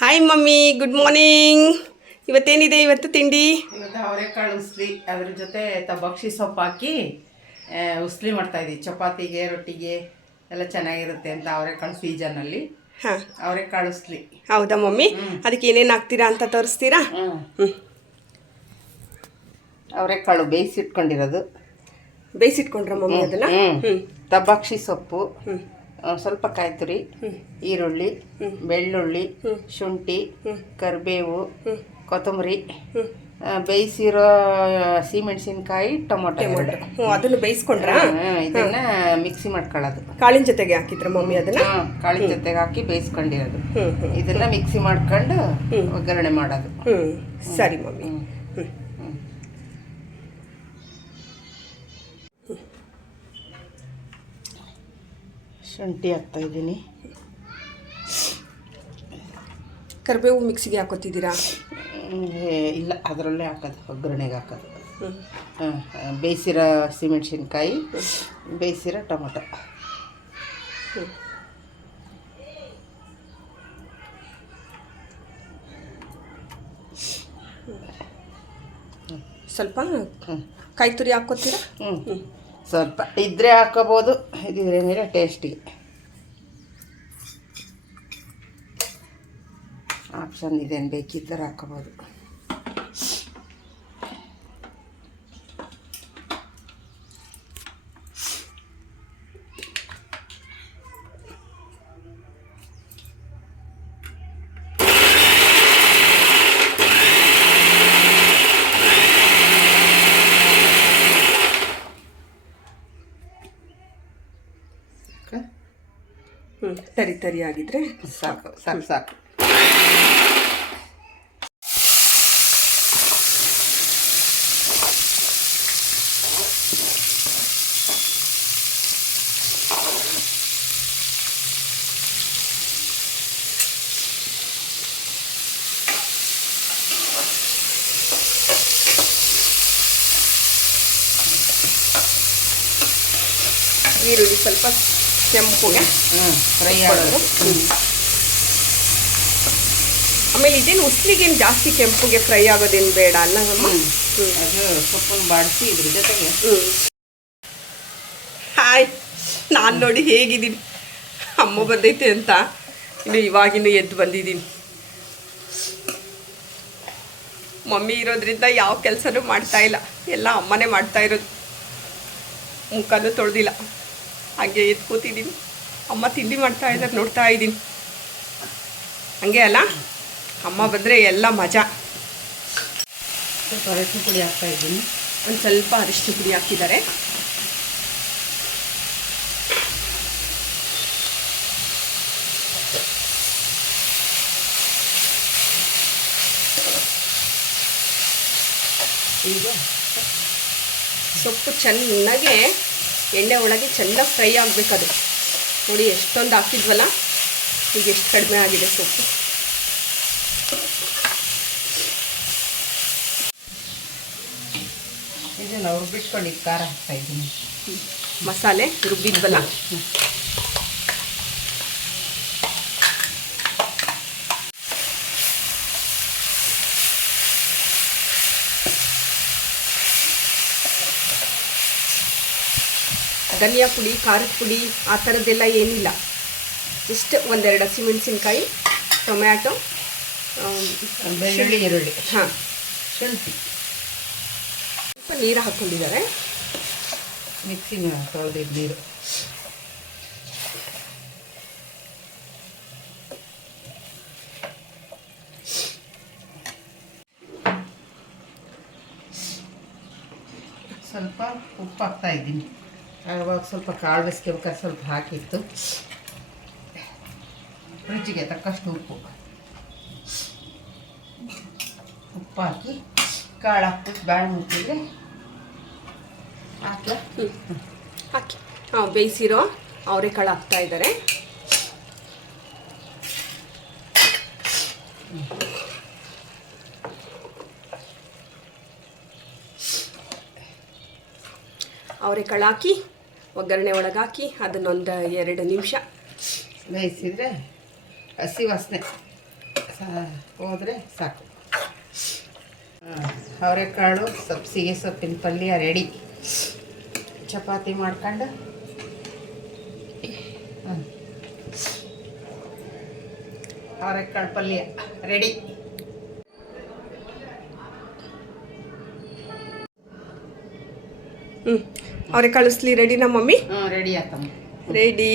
Hi mummy. Good morning ಇವತ್ತೇನಿದೆ ಇವತ್ತು ತಿಂಡಿ? ಇವತ್ತು ಅವರೆಕಾಳು ಉಸ್ಲಿ. ಅದ್ರ ಜೊತೆ ತಬಕ್ಷಿ ಸೊಪ್ಪು ಹಾಕಿ ಉಸ್ಲಿ ಮಾಡ್ತಾ ಇದ್ದೀವಿ. ಚಪಾತಿಗೆ ರೊಟ್ಟಿಗೆ ಎಲ್ಲ ಚೆನ್ನಾಗಿರುತ್ತೆ ಅಂತ ಅವರೆಕಾಳು ಸೀಸನಲ್ಲಿ ಹಾಂ. ಅವರೆಕಾಳು ಉಸ್ಲಿ. ಹೌದಾ ಮಮ್ಮಿ? ಅದಕ್ಕೆ ಏನೇನು ಹಾಕ್ತೀರಾ ಅಂತ ತೋರಿಸ್ತೀರಾ? ಹ್ಞೂ ಅವರೆಕಾಳು ಬೇಯಿಸಿಟ್ಕೊಂಡಿರೋದು. ಬೇಯಿಸಿಟ್ಕೊಂಡ್ರ ಮಮ್ಮಿ ಅದನ್ನ? ಹ್ಞೂ ತಬಾಕ್ಷಿ ಸೊಪ್ಪು. ಹ್ಞೂ ಸ್ವಲ್ಪ ಕಾಯ್ತುರಿ. ಈರುಳ್ಳಿ ಬೆಳ್ಳುಳ್ಳಿ ಶುಂಠಿ ಕರಿಬೇವು ಕೊತ್ತಂಬರಿ ಬೇಯಿಸಿರೋ ಸಿಮೆಣಸಿನಕಾಯಿ ಟೊಮೊಟೊ ಅದನ್ನ ಹ್ಞೂ ಅದನ್ನು ಬೇಯಿಸ್ಕೊಂಡ್ರಾ? ಇದನ್ನ ಮಿಕ್ಸಿ ಮಾಡ್ಕೊಳ್ಳೋದು. ಕಾಳಿನ ಜೊತೆಗೆ ಹಾಕಿದ್ರೆ ಮಮ್ಮಿ ಅದನ್ನ? ಕಾಳಿನ ಜೊತೆಗೆ ಹಾಕಿ ಬೇಯಿಸ್ಕೊಂಡಿರೋದು. ಇದನ್ನ ಮಿಕ್ಸಿ ಮಾಡ್ಕೊಂಡು ಒಗ್ಗರಣೆ ಮಾಡೋದು. ಸರಿ ಮಮ್ಮಿ. ಶುಂಠಿ ಹಾಕ್ತಾ ಇದ್ದೀನಿ. ಕರಿಬೇವು ಮಿಕ್ಸಿಗೆ ಹಾಕೋತಿದ್ದೀರಾ? ಇಲ್ಲ ಅದರಲ್ಲೇ ಹಾಕೋದು ಒಗ್ಗರಣೆಗೆ ಹಾಕೋದು. ಹ್ಮ್, ಬೇಯಿಸಿರೋ ಹಸಿಮೆಣ್ಸಿನ್ಕಾಯಿ ಬೇಯಿಸಿರೋ ಟೊಮೊಟೊ. ಸ್ವಲ್ಪ. ಕಾಯಿ ತುರಿ ಹಾಕೋತೀರಾ? ಹ್ಞೂ ಸ್ವಲ್ಪ ಇದ್ರೆ ಹಾಕೋಬೋದು ಇದಿದ್ರೆ ಮೇಲೆ ಟೇಸ್ಟಿಗೆ ಆಪ್ಷನ್ ಇದೇನು ಬೇಕಿದ್ದರೆ ಹಾಕೋಬೋದು. ತರಿ ತರಿ ಆಗಿದ್ರೆ ಸಾಕು ಸಾಕು ಸಾಕು. ಈರುಳ್ಳಿ ಸ್ವಲ್ಪ ಕೆಂಪುಗೆ ಫ್ರೈ ಮಾಡೋದು ಆಮೇಲೆ ಇದೇನು ಉಸ್ಲಿಗೇನು ಜಾಸ್ತಿ ಕೆಂಪುಗೆ ಫ್ರೈ ಆಗೋದೇನು ಬೇಡ ಅಲ್ಲ ನಮ್ಮ ಅದು ಸೊಪ್ಪನ್ನು ಬಾಡಿಸಿ ಇದ್ರ ಜೊತೆಗೆ. ಹಾಯ್ ನಾನು ನೋಡಿ ಹೇಗಿದ್ದೀನಿ. ಅಮ್ಮ ಬಂದೈತೆ ಅಂತ. ಇನ್ನು ಇವಾಗಿನೂ ಎದ್ದು ಬಂದಿದ್ದೀನಿ. ಮಮ್ಮಿ ಇರೋದ್ರಿಂದ ಯಾವ ಕೆಲಸನೂ ಮಾಡ್ತಾ ಇಲ್ಲ. ಎಲ್ಲ ಅಮ್ಮನೇ ಮಾಡ್ತಾ ಇರೋದು. ಮುಖನೂ ತೊಳೆದಿಲ್ಲ. ಹಾಗೆ ಎತ್ಕೋತಿದ್ದೀನಿ. ಕೂತಿದ್ದೀನಿ ಅಮ್ಮ ತಿಂಡಿ ಮಾಡ್ತಾ ಇದ್ದಾರೆ, ನೋಡ್ತಾ ಇದ್ದೀನಿ. ಹಂಗೆ ಅಲ್ಲ? ಅಮ್ಮ ಬಂದರೆ ಎಲ್ಲ ಮಜಾ. ಸ್ವಲ್ಪ ಅರಿಶಿನ ಪುಡಿ ಹಾಕ್ತಾ ಇದ್ದೀನಿ. ಒಂದು ಸ್ವಲ್ಪ ಅರಿಶಿನ ಪುಡಿ ಹಾಕಿದ್ದಾರೆ. ಸೊಪ್ಪು ಚೆನ್ನಾಗೆ ಎಣ್ಣೆ ಒಳಗೆ ಚೆನ್ನಾಗಿ ಫ್ರೈ ಆಗಬೇಕದು ನೋಡಿ ಎಷ್ಟೊಂದು ಹಾಕಿದ್ವಲ್ಲ? ಈಗ ಎಷ್ಟು ಕಡಿಮೆ ಆಗಿದೆ ಸೊಪ್ಪು. ಇದನ್ನು ರುಬ್ಬಿಟ್ಕೊಂಡು ಬಿಟ್ಕೊಂಡು ಖಾರ ಹಾಕ್ತಾ ಇದ್ದೀನಿ. ಮಸಾಲೆ ರುಬ್ಬಿದ್ವಲ್ಲ? ಧನಿಯಾ ಪುಡಿ ಖಾರದ ಪುಡಿ ಆ ಥರದ್ದೆಲ್ಲ ಏನಿಲ್ಲ. ಜಸ್ಟ್ ಒಂದೆರಡು ಹಸಿಮೆಣಸಿನ್ಕಾಯಿ ಟೊಮ್ಯಾಟೊ ಬೆಳ್ಳುಳ್ಳಿ ಈರುಳ್ಳಿ. ಹಾಂ. ಶುಂಠಿ. ಸ್ವಲ್ಪ ನೀರು ಹಾಕ್ಕೊಂಡಿದ್ದಾರೆ. ಮಿಕ್ಸಿ ತೊಳೆದಿದ್ದು ನೀರು. ಸ್ವಲ್ಪ ಉಪ್ಪು ಹಾಕ್ತಾ ಇದ್ದೀನಿ. ಆವಾಗ ಸ್ವಲ್ಪ ಕಾಳು ಬೆಸ್ಕೋಬೇಕಾದ್ರೆ ಸ್ವಲ್ಪ ಹಾಕಿತ್ತು. ರುಚಿಗೆ ತಕ್ಕಷ್ಟು ಉಪ್ಪು. ಉಪ್ಪು ಹಾಕಿ ಕಾಳು ಹಾಕ್ಬಿಟ್ಟು ಬ್ಯಾಳೆ ಮುಟ್ಟಿದ್ರೆ ಹಾಕಿ ಹಾಕಿ. ಹಾಂ, ಬೇಯಿಸಿರೋ ಅವರೆಕಾಳು ಹಾಕ್ತಾ ಇದ್ದಾರೆ. ಅವರೆಕಾಳು ಹಾಕಿ ಒಗ್ಗರಣೆ ಒಳಗೆ ಹಾಕಿ ಅದನ್ನೊಂದು ಎರಡು ನಿಮಿಷ ಬೇಯಿಸಿದರೆ ಹಸಿ ವಾಸನೆ. ಹೋದರೆ ಸಾಕು. ಅವರೆಕಾಳು ಸಬ್ಸಿಗೆ ಸೊಪ್ಪಿನ ಪಲ್ಯ ರೆಡಿ ಚಪಾತಿ ಮಾಡ್ಕೊಂಡು. ಅವರೆಕಾಳು ಪಲ್ಯ ರೆಡಿ ಹ್ಞೂ ಅವ್ರೆ ಕಳಿಸ್ಲಿ ರೆಡಿನಾ ಮಮ್ಮಿ? Ready ready